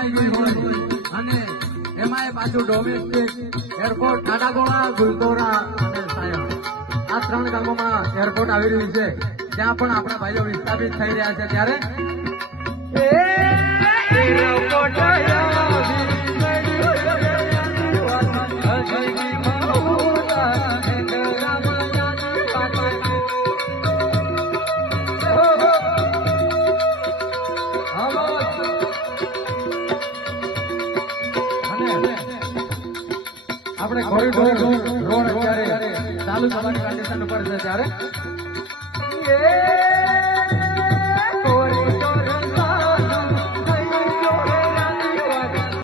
બનાવી ગઈ હોય અને એમાં પાછું ડોમેસ્ટિક એરપોર્ટ કાડાગોળા, ગુલતોરા અને સાયણ આ 3 ગામોમાં એરપોર્ટ આવી રહ્યું છે. ત્યાં પણ આપણા ભાઈઓ વિસ્થાપિત થઈ રહ્યા છે. ત્યારે આપણે કોરિડોર રોડ અત્યારે ચાલુ થવાની કન્ડિશન ઉપર છે. ત્યારે